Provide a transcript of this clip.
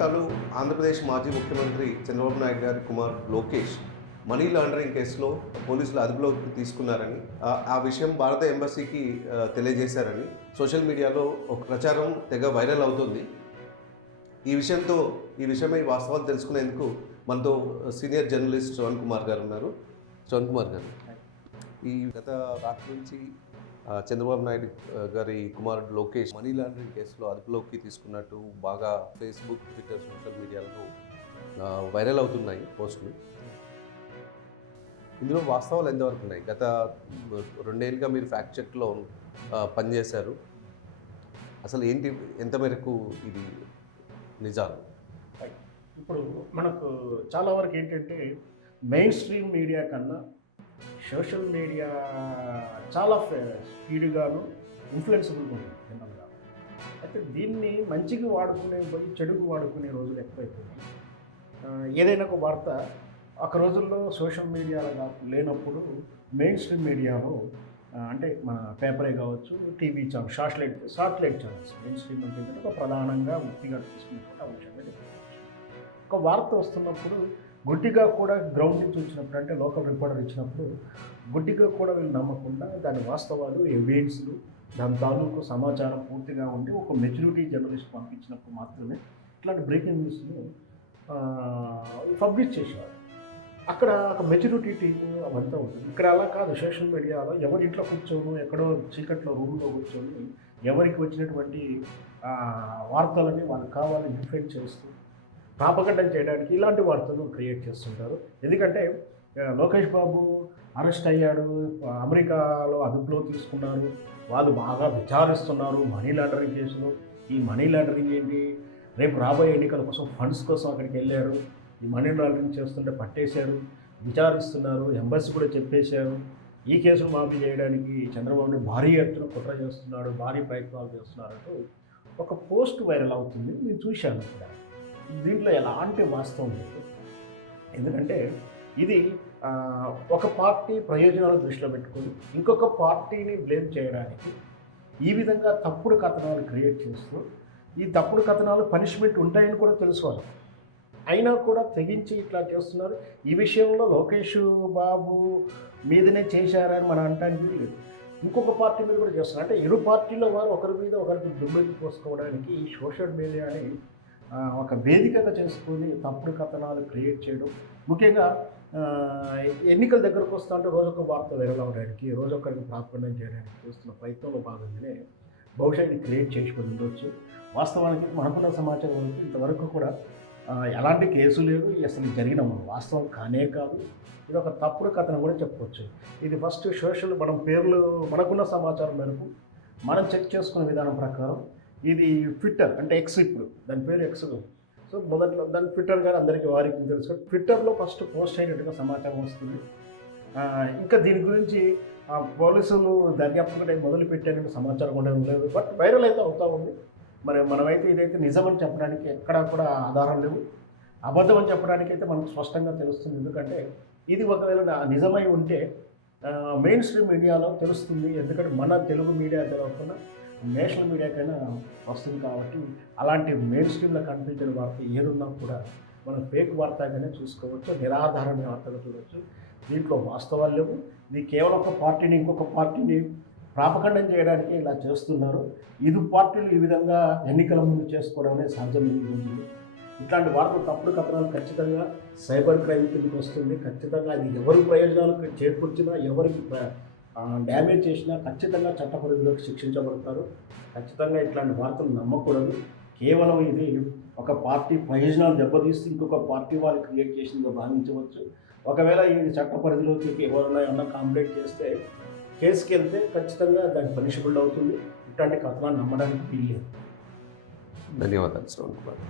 అమెరికాలో ఆంధ్రప్రదేశ్ మాజీ ముఖ్యమంత్రి చంద్రబాబు నాయుడు గారి కుమారుడు లోకేష్ మనీ లాండరింగ్ కేసులో పోలీసులు అదుపులోకి తీసుకున్నారని, ఆ విషయం భారత ఎంబసీకి తెలియజేశారని సోషల్ మీడియాలో ఒక ప్రచారం తెగ వైరల్ అవుతుంది. ఈ విషయమై వాస్తవాలు తెలుసుకునేందుకు మనతో సీనియర్ జర్నలిస్ట్ శ్రవణ్ కుమార్ గారు ఉన్నారు. శ్రవణ్ కుమార్ గారు, ఈ గత రాత్రి నుంచి చంద్రబాబు నాయుడు గారి కుమారుడు లోకేష్ మనీ లాండరింగ్ కేసులో అదుపులోకి తీసుకున్నట్టు బాగా ఫేస్బుక్, ట్విట్టర్, సోషల్ మీడియాలో వైరల్ అవుతున్నాయి పోస్టులు. ఇందులో వాస్తవాలు ఎంతవరకు ఉన్నాయి? గత 2 ఏళ్ళుగా మీరు ఫ్యాక్ట్ చెక్లో పనిచేశారు. అసలు ఏంటి, ఎంత మేరకు ఇది నిజాలు? ఇప్పుడు మనకు చాలా వరకు ఏంటంటే మెయిన్ స్ట్రీమ్ మీడియా కన్నా సోషల్ మీడియా చాలా స్పీడ్గాను ఇన్ఫ్లుయెన్సబుల్గా ఉంది జనరల్గా. అయితే దీన్ని మంచిగా వాడుకునే పోయి చెడుకు వాడుకునే రోజులు ఎక్కువైపోయినాయి. ఏదైనా ఒక వార్త ఒక రోజుల్లో సోషల్ మీడియాలో లేనప్పుడు మెయిన్ స్ట్రీమ్ మీడియాలో అంటే మన పేపరే కావచ్చు, TV channel, satellite channels, main stream అంటే ఒక ప్రధానంగా ముఖ్యంగా తీసుకున్నప్పుడు అంశంగా చెప్పుకోవచ్చు. ఒక వార్త వస్తున్నప్పుడు గుడ్డిగా కూడా గ్రౌండ్ నుంచి వచ్చినప్పుడు, అంటే లోకల్ రిపోర్టర్ ఇచ్చినప్పుడు గుడ్డిగా కూడా వీళ్ళు నమ్మకుండా దాని వాస్తవాలు, ఎవిడెన్స్లు, దాని తాలూకు సమాచారం పూర్తిగా ఉండి ఒక మెచ్యూరిటీ జర్నలిస్ట్ పంపించినప్పుడు మాత్రమే ఇట్లాంటి బ్రేకింగ్ న్యూస్ను పబ్లిష్ చేసేవారు. అక్కడ ఒక మెచ్యూరిటీ టీము అవంతా ఉంటుంది. ఇక్కడ అలా కాదు. సోషల్ మీడియాలో ఎవరి ఇంట్లో కూర్చొని, ఎక్కడో చీకట్లో రూమ్లో కూర్చొని ఎవరికి వచ్చినటువంటి వార్తలని వాళ్ళకి కావాలని ఇన్ఫ్లుయెన్స్ చేస్తూ ప్రాపగండం చేయడానికి ఇలాంటి వార్తలు క్రియేట్ చేస్తుంటారు. ఎందుకంటే లోకేష్ బాబు అరెస్ట్ అయ్యాడు, అమెరికాలో అదుపులో తీసుకున్నారు, వాళ్ళు బాగా విచారిస్తున్నారు మనీ లాండరింగ్ కేసులో. ఈ మనీ లాండరింగ్ ఏంటి, రేపు రాబోయే ఎన్నికల కోసం ఫండ్స్ కోసం అక్కడికి వెళ్ళారు, ఈ మనీ లాండరింగ్ చేస్తుంటే పట్టేశారు, విచారిస్తున్నారు, ఎంబసీ కూడా చెప్పేశారు, ఈ కేసును మాఫీ చేయడానికి చంద్రబాబుని భారీ ఎత్తున కుట్ర చేస్తున్నాడు, భారీ ప్రయత్నాలు చేస్తున్నారంటూ ఒక పోస్ట్ వైరల్ అవుతుంది. నేను చూశాను. ఇక్కడ దీంట్లో ఎలాంటి వాస్తవం లేదు. ఎందుకంటే ఇది ఒక పార్టీ ప్రయోజనాలు దృష్టిలో పెట్టుకొని ఇంకొక పార్టీని బ్లేమ్ చేయడానికి ఈ విధంగా తప్పుడు కథనాలు క్రియేట్ చేస్తూ, ఈ తప్పుడు కథనాలు పనిష్మెంట్ ఉంటాయని కూడా తెలుసుకోవాలి, అయినా కూడా తెగించి ఇట్లా చేస్తున్నారు. ఈ విషయంలో లోకేష్ బాబు మీదనే చేశారని మనం అనడానికి లేదు, ఇంకొక పార్టీ మీద కూడా చేస్తున్నారు. అంటే ఇరు పార్టీలో వారు ఒకరి మీద ఒకరికి దుమ్మెత్తి పోసుకోవడానికి ఈ సోషల్ మీడియాని ఒక వేదికగా చేసుకొని తప్పుడు కథనాలు క్రియేట్ చేయడం. ముఖ్యంగా ఎన్నికల దగ్గరకు వస్తూ ఉంటే రోజొక వార్త వైరల్ అవ్వడానికి, రోజొకరికి ప్రాపగండం చేయడానికి చేస్తున్న ప్రయత్నంలో భాగంగానే బహుశా ఇది క్రియేట్ చేసి ఉండవచ్చు. వాస్తవానికి మనకున్న సమాచారం ఇంతవరకు కూడా ఎలాంటి కేసు లేదు, అసలు జరిగిన వాస్తవం కానే కాదు. ఇది ఒక తప్పుడు కథనం కూడా చెప్పుకోవచ్చు. ఇది ఫస్ట్ సోషల్ మనం పేర్లు మనకున్న సమాచారం మేరకు మనం చెక్ చేసుకున్న విధానం ప్రకారం ఇది ట్విట్టర్ అంటే ఎక్స్, ఇప్పుడు దాని పేరు ఎక్స్. సో మొదట్లో దాని ట్విట్టర్ గారు అందరికీ వారికి తెలుసు. ట్విట్టర్లో ఫస్ట్ పోస్ట్ అయినట్టుగా సమాచారం వస్తుంది. ఇంకా దీని గురించి పోలీసులు దర్యాప్తు కూడా మొదలు పెట్టారంటే సమాచారం కూడా లేదు, బట్ వైరల్ అయితే అవుతూ ఉంది. మనమైతే ఇదైతే నిజమని చెప్పడానికి ఎక్కడా కూడా ఆధారం లేవు, అబద్ధం అని చెప్పడానికి అయితే మనకు స్పష్టంగా తెలుస్తుంది. ఎందుకంటే ఇది ఒకవేళ నిజమై ఉంటే మెయిన్ స్ట్రీమ్ మీడియాలో తెలుస్తుంది. ఎందుకంటే మన తెలుగు మీడియా తెలవకుండా నేషనల్ మీడియాకైనా వస్తుంది. కాబట్టి అలాంటి మెయిన్ స్ట్రీమ్లో కనిపించిన వార్త ఏదున్నా కూడా మనం ఫేక్ వార్తగానే చూసుకోవచ్చు, నిరాధారణ వార్తగా చూడవచ్చు. దీంట్లో వాస్తవాలు లేవు. ఇది కేవలం ఒక పార్టీని ఇంకొక పార్టీని ప్రాపగండం చేయడానికి ఇలా చేస్తున్నారు. ఇది పార్టీలు ఈ విధంగా ఎన్నికల ముందు చేసుకోవడం అనేది సహజమైన రోజులు. ఇట్లాంటి వార్తలు, తప్పుడు కథనాలు ఖచ్చితంగా సైబర్ క్రైమ్ కిందకి వస్తుంది. ఖచ్చితంగా అది ఎవరి ప్రయోజనాలకు చేకూర్చినా, ఎవరికి డ్యామేజ్ చేసినా ఖచ్చితంగా చట్ట పరిధిలోకి శిక్షించబడతారు. ఖచ్చితంగా ఇట్లాంటి వార్తలు నమ్మకూడదు. కేవలం ఇది ఒక పార్టీ ప్రయోజనాలు దెబ్బతీస్తూ ఇంకొక పార్టీ వాళ్ళు క్రియేట్ చేసిందిగా భావించవచ్చు. ఒకవేళ ఈ చట్ట పరిధిలోకి ఎవరైనా ఏమన్నా కంప్లైంట్ చేస్తే, కేసుకి వెళ్తే ఖచ్చితంగా దానికి పనిషబుల్ అవుతుంది. ఇట్లాంటి కథనాలు నమ్మడానికి వీల్లేదు. ధన్యవాదాలు శ్రవణ్ కుమార్.